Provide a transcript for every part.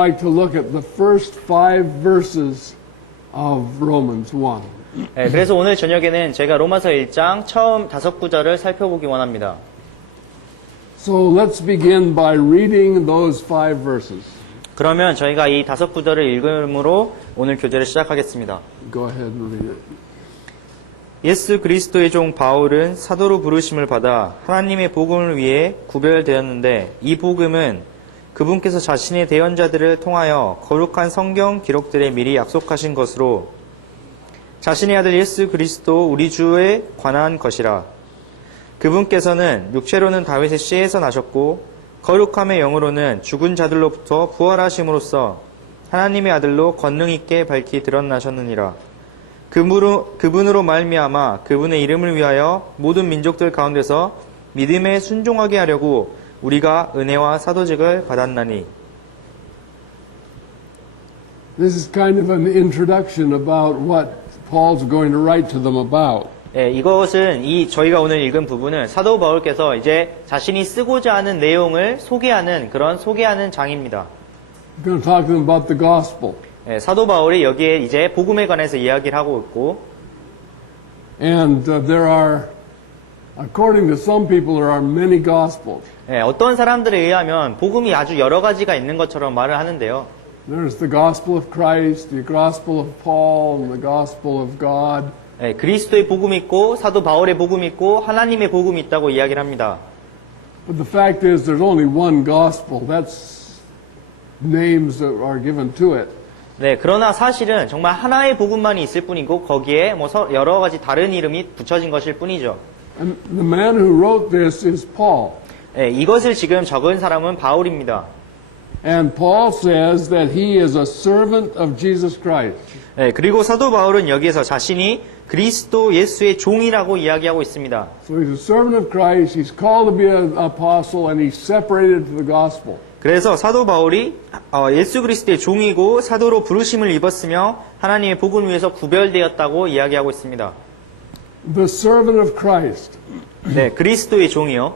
I'd like to look at the first 5 verses of Romans 1. 네, 그래서 오늘 저녁에는 제가 로마서 1장 처음 5구절을 살펴보기 원합니다. So let's begin by reading those 5 verses. 그러면 저희가 이 5구절을 읽음으로 오늘 교제를 시작하겠습니다. Go ahead and read it. 예수 그리스도의 종 바울은 사도로 부르심을 받아 하나님의 복음을 위해 구별되었는데 이 복음은 그분께서 자신의 대언자들을 통하여 거룩한 성경 기록들에 미리 약속하신 것으로 자신의 아들 예수 그리스도 우리 주에 관한 것이라. 그분께서는 육체로는 다윗의 씨에서 나셨고 거룩함의 영으로는 죽은 자들로부터 부활하심으로써 하나님의 아들로 권능 있게 밝히 드러나셨느니라. 그분으로 말미암아 그분의 이름을 위하여 모든 민족들 가운데서 믿음에 순종하게 하려고 우리가 은혜와 사도직을 받았나니. This is kind of an introduction about what Paul's going to write to them about. 예, 이것은 저희가 오늘 읽은 부분은 사도 바울께서 이제 자신이 쓰고자 하는 내용을 소개하는 그런 소개하는 장입니다. We're going to talk to them about the gospel. 예, 사도 바울이 여기에 이제 복음에 관해서 이야기를 하고 있고, And there are, according to some people, there are many gospels. 예, 어떤 사람들에 의하면 복음이 아주 여러 가지가 있는 것처럼 말을 하는데요. There's the gospel of Christ, the gospel of Paul, and the gospel of God. 예, 그리스도의 복음이 있고 사도 바울의 복음이 있고 하나님의 복음이 있다고 이야기를 합니다. But the fact is there's only one gospel. That's names that are given to it. 네, 그러나 사실은 정말 하나의 복음만이 있을 뿐이고 거기에 뭐 여러 가지 다른 이름이 붙여진 것일 뿐이죠. And the man who wrote this is Paul. 네, 이것을 지금 적은 사람은 바울입니다. And Paul says that he is a servant of Jesus Christ. 네, 그리고 사도 바울은 여기에서 자신이 그리스도 예수의 종이라고 이야기하고 있습니다. So he's a servant of Christ, he's called to be an apostle, and he's separated to the gospel. 그래서 사도 바울이 예수 그리스도의 종이고 사도로 부르심을 입었으며 하나님의 복음을 위해서 구별되었다고 이야기하고 있습니다. The servant of Christ. 네, 그리스도의 종이요.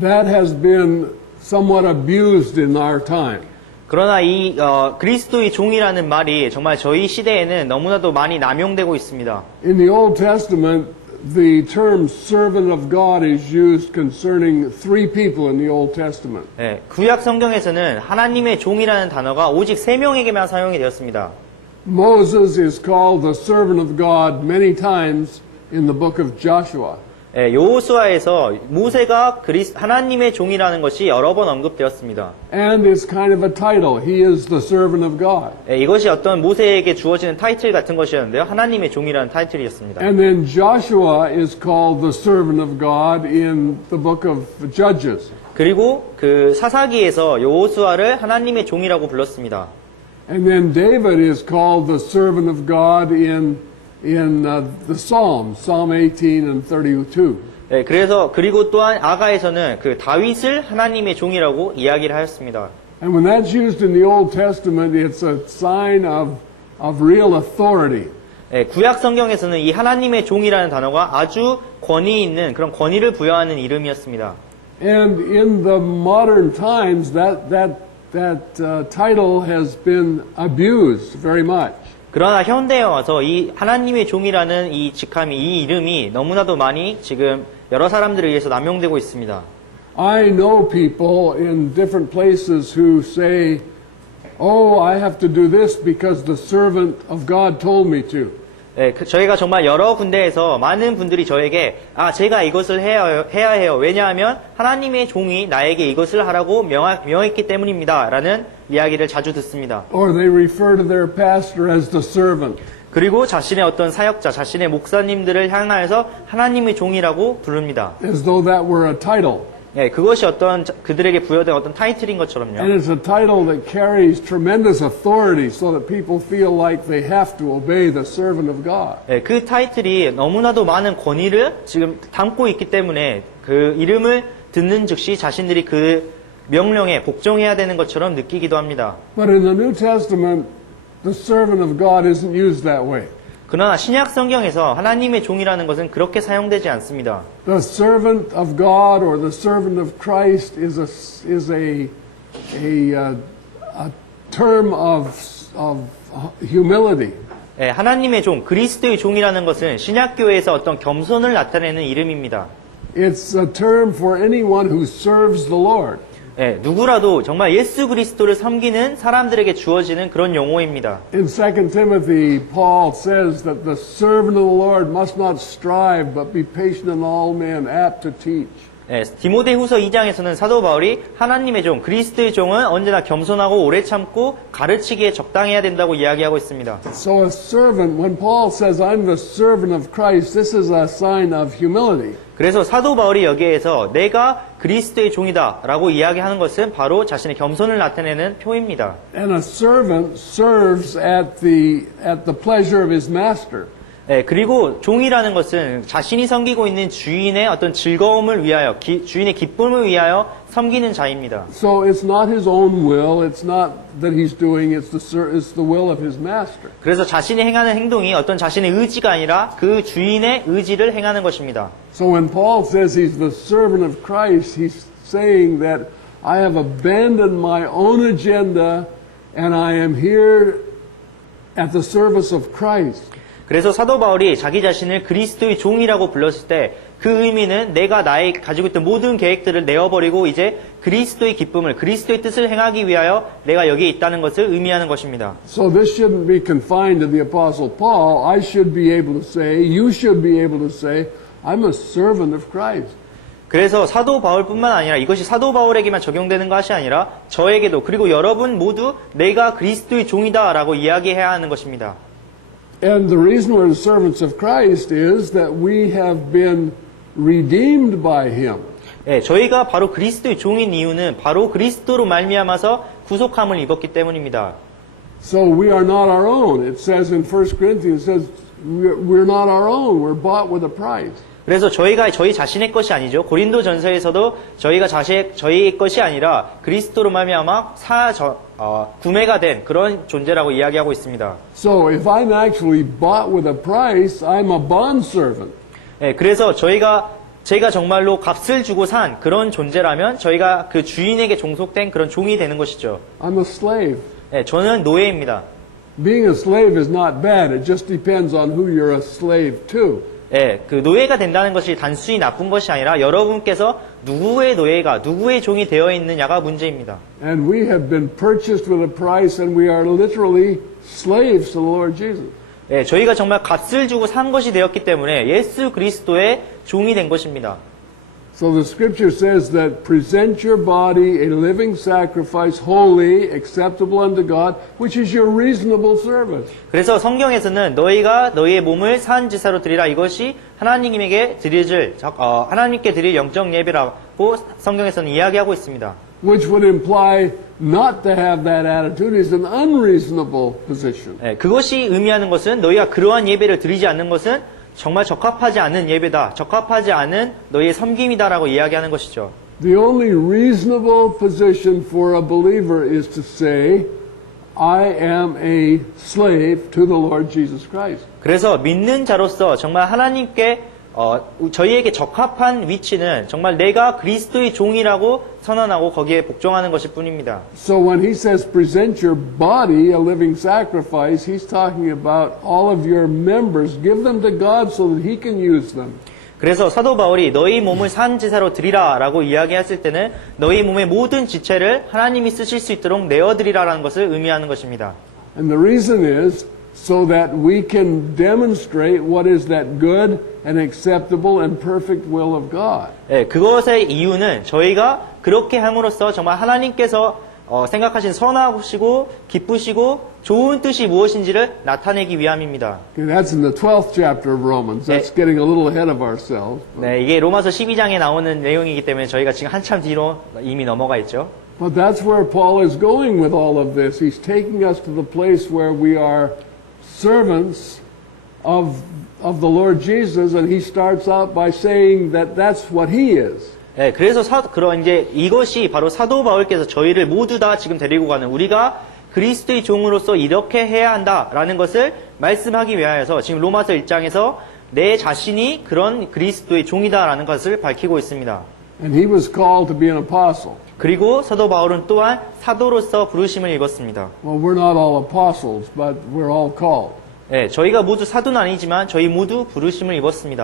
That has been somewhat abused in our time. 그러나 이 그리스도의 종이라는 말이 정말 저희 시대에는 너무나도 많이 남용되고 있습니다. In the Old Testament, the term servant of God is used concerning 3 people in the Old Testament. 네, 구약 성경에서는 하나님의 종이라는 단어가 오직 3명에게만 사용이 되었습니다. Moses is called the servant of God many times in the book of Joshua. 네, 여호수아에서 모세가 하나님의 종이라는 것이 여러 번 언급되었습니다. And it's kind of a title. He is the servant of God. 네, 이것이 어떤 모세에게 주어지는 타이틀 같은 것이었는데요. 하나님의 종이라는 타이틀이었습니다. And then Joshua is called the servant of God in the book of Judges. 그리고 그 사사기에서 여호수아를 하나님의 종이라고 불렀습니다. And then David is called the servant of God in the Psalms, Psalm 18 and 32. 네, 그리고 또한 아가에서는 그 다윗을 하나님의 종이라고 이야기를 하였습니다. And when that's used in the Old Testament, it's a sign of real authority. 네, 구약 성경에서는 이 하나님의 종이라는 단어가 아주 권위 있는 그런 권위를 부여하는 이름이었습니다. And in the modern times, that title has been abused very much. 그러나 현대에 와서 이 하나님의 종이라는 이 직함이, 이 이름이 너무나도 많이 지금 여러 사람들에 의해서 남용되고 있습니다. I know people in different places who say, "Oh, I have to do this because the servant of God told me to." 네, 저희가 정말 여러 군데에서 많은 분들이 저에게 제가 이것을 해야 해요. 왜냐하면 하나님의 종이 나에게 이것을 하라고 명했기 때문입니다. 라는 이야기를 자주 듣습니다. Or they refer to their pastor as the servant. 그리고 자신의 어떤 사역자, 자신의 목사님들을 향하여서 하나님의 종이라고 부릅니다. As though that were a title. 네, 그것이 그들에게 부여된 어떤 타이틀인 것처럼요. And it's a title that carries tremendous authority so that people feel like they have to obey the servant of God. 네, 그 타이틀이 너무나도 많은 권위를 지금 담고 있기 때문에 그 이름을 듣는 즉시 자신들이 그 명령에 복종해야 되는 것처럼 느끼기도 합니다. But in the New Testament, the servant of God isn't used that way. 그러나 신약 성경에서 하나님의 종이라는 것은 그렇게 사용되지 않습니다. The servant of God or the servant of Christ is a term of humility. 예, 하나님의 종, 그리스도의 종이라는 것은 신약교회에서 어떤 겸손을 나타내는 이름입니다. It's a term for anyone who serves the Lord. 예, 누구라도 정말 예수 그리스도를 섬기는 사람들에게 주어지는 그런 용어입니다. In 2 Timothy, Paul says that the servant of the Lord must not strive, but be patient in all men, apt to teach. 예, 디모데후서 2장에서는 사도 바울이 하나님의 종, 그리스도의 종은 언제나 겸손하고 오래 참고 가르치기에 적당해야 된다고 이야기하고 있습니다. So a servant, when Paul says, I'm the servant of Christ, this is a sign of humility. 그래서 사도 바울이 여기에서 내가 그리스도의 종이다 라고 이야기하는 것은 바로 자신의 겸손을 나타내는 표입니다. And a servant serves at the pleasure of his master. 예, 그리고 종이라는 것은 자신이 섬기고 있는 주인의 어떤 즐거움을 위하여, 주인의 기쁨을 위하여 섬기는 자입니다. So it's not his own will, it's not that he's doing, it's the will of his master. 그래서 자신이 행하는 행동이 어떤 자신의 의지가 아니라 그 주인의 의지를 행하는 것입니다. So when Paul says he's the servant of Christ, he's saying that I have abandoned my own agenda and I am here at the service of Christ. 그래서 사도 바울이 자기 자신을 그리스도의 종이라고 불렀을 때 그 의미는 내가 나의 가지고 있던 모든 계획들을 내어버리고 이제 그리스도의 기쁨을, 그리스도의 뜻을 행하기 위하여 내가 여기에 있다는 것을 의미하는 것입니다. So this shouldn't be confined to the Apostle Paul. I should be able to say, you should be able to say, I'm a servant of Christ. 그래서 사도 바울뿐만 아니라 이것이 사도 바울에게만 적용되는 것이 아니라 저에게도 그리고 여러분 모두 내가 그리스도의 종이다라고 이야기해야 하는 것입니다. And the reason we're the servants of Christ is that we have been redeemed by Him. 예, 저희가 바로 그리스도의 종인 이유는 바로 그리스도로 말미암아서 구속함을 입었기 때문입니다. So we are not our own. It says in 1 Corinthians, it says we're not our own. We're bought with a price. 그래서 저희가 저희 자신의 것이 아니죠. 고린도 전서에서도 저희가 저희의 것이 아니라 그리스도로 말미암아 구매가 된 그런 존재라고 이야기하고 있습니다. So if I'm actually bought with a price, I'm a bondservant. 예, 그래서 제가 정말로 값을 주고 산 그런 존재라면 저희가 그 주인에게 종속된 그런 종이 되는 것이죠. I'm a slave. 예, 저는 노예입니다. Being a slave is not bad. It just depends on who you're a slave to. 예, 그 노예가 된다는 것이 단순히 나쁜 것이 아니라 여러분께서 누구의 노예가, 누구의 종이 되어 있느냐가 문제입니다. And we have been purchased with a price and we are literally slaves to the Lord Jesus. 예, 저희가 정말 값을 주고 산 것이 되었기 때문에 예수 그리스도의 종이 된 것입니다. So the scripture says that present your body a living sacrifice, holy, acceptable unto God, which is your reasonable service. 그래서 성경에서는 너희가 너희의 몸을 산 제사로 드리라 이것이 하나님께 드릴 영적 예배라고 성경에서는 이야기하고 있습니다. Which would imply not to have that attitude is an unreasonable position. 예, 그것이 의미하는 것은 너희가 그러한 예배를 드리지 않는 것은 정말 적합하지 않은 예배다, 적합하지 않은 너희의 섬김이다라고 이야기하는 것이죠. The only reasonable position for a believer is to say, I am a slave to the Lord Jesus Christ. 그래서 믿는 자로서 정말 하나님께 저희에게 적합한 위치는 정말 내가 그리스도의 종이라고 선언하고 거기에 복종하는 것일 뿐입니다. So when he says present your body a living sacrifice, he's talking about all of your members. Give them to God so that he can use them. 그래서 사도 바울이 너희 몸을 산 제사로 드리라라고 이야기했을 때는 너희 몸의 모든 지체를 하나님이 쓰실 수 있도록 내어드리라라는 것을 의미하는 것입니다. And the reason is so that we can demonstrate what is that good and acceptable and perfect will of God. 예, 그것의 이유는 저희가 그렇게 함으로써 정말 하나님께서 생각하신 선하시고 기쁘시고 좋은 뜻이 무엇인지를 나타내기 위함입니다. Okay, that's in the 12th chapter of Romans. That's getting a little ahead of ourselves. 네, 이게 로마서 12장에 나오는 내용이기 때문에 저희가 지금 한참 뒤로 이미 넘어가 있죠. But that's where Paul is going with all of this. He's taking us to the place where we are servants of the Lord Jesus, and he starts out by saying that that's what he is. 네, 그래서 이제 이것이 바로 사도 바울께서 저희를 모두 다 지금 데리고 가는 우리가 그리스도의 종으로서 이렇게 해야 한다라는 것을 말씀하기 위하여서 지금 로마서 1장에서 내 자신이 그런 그리스도의 종이다라는 것을 밝히고 있습니다. And he was called to be an apostle. 그리고 사도 바울은 또한 사도로서 부르심을 입었습니다. Well, we're not all apostles, but we're all called. 네, 저희가 모두 사도는 아니지만 저희 모두 부르심을 입었습니다.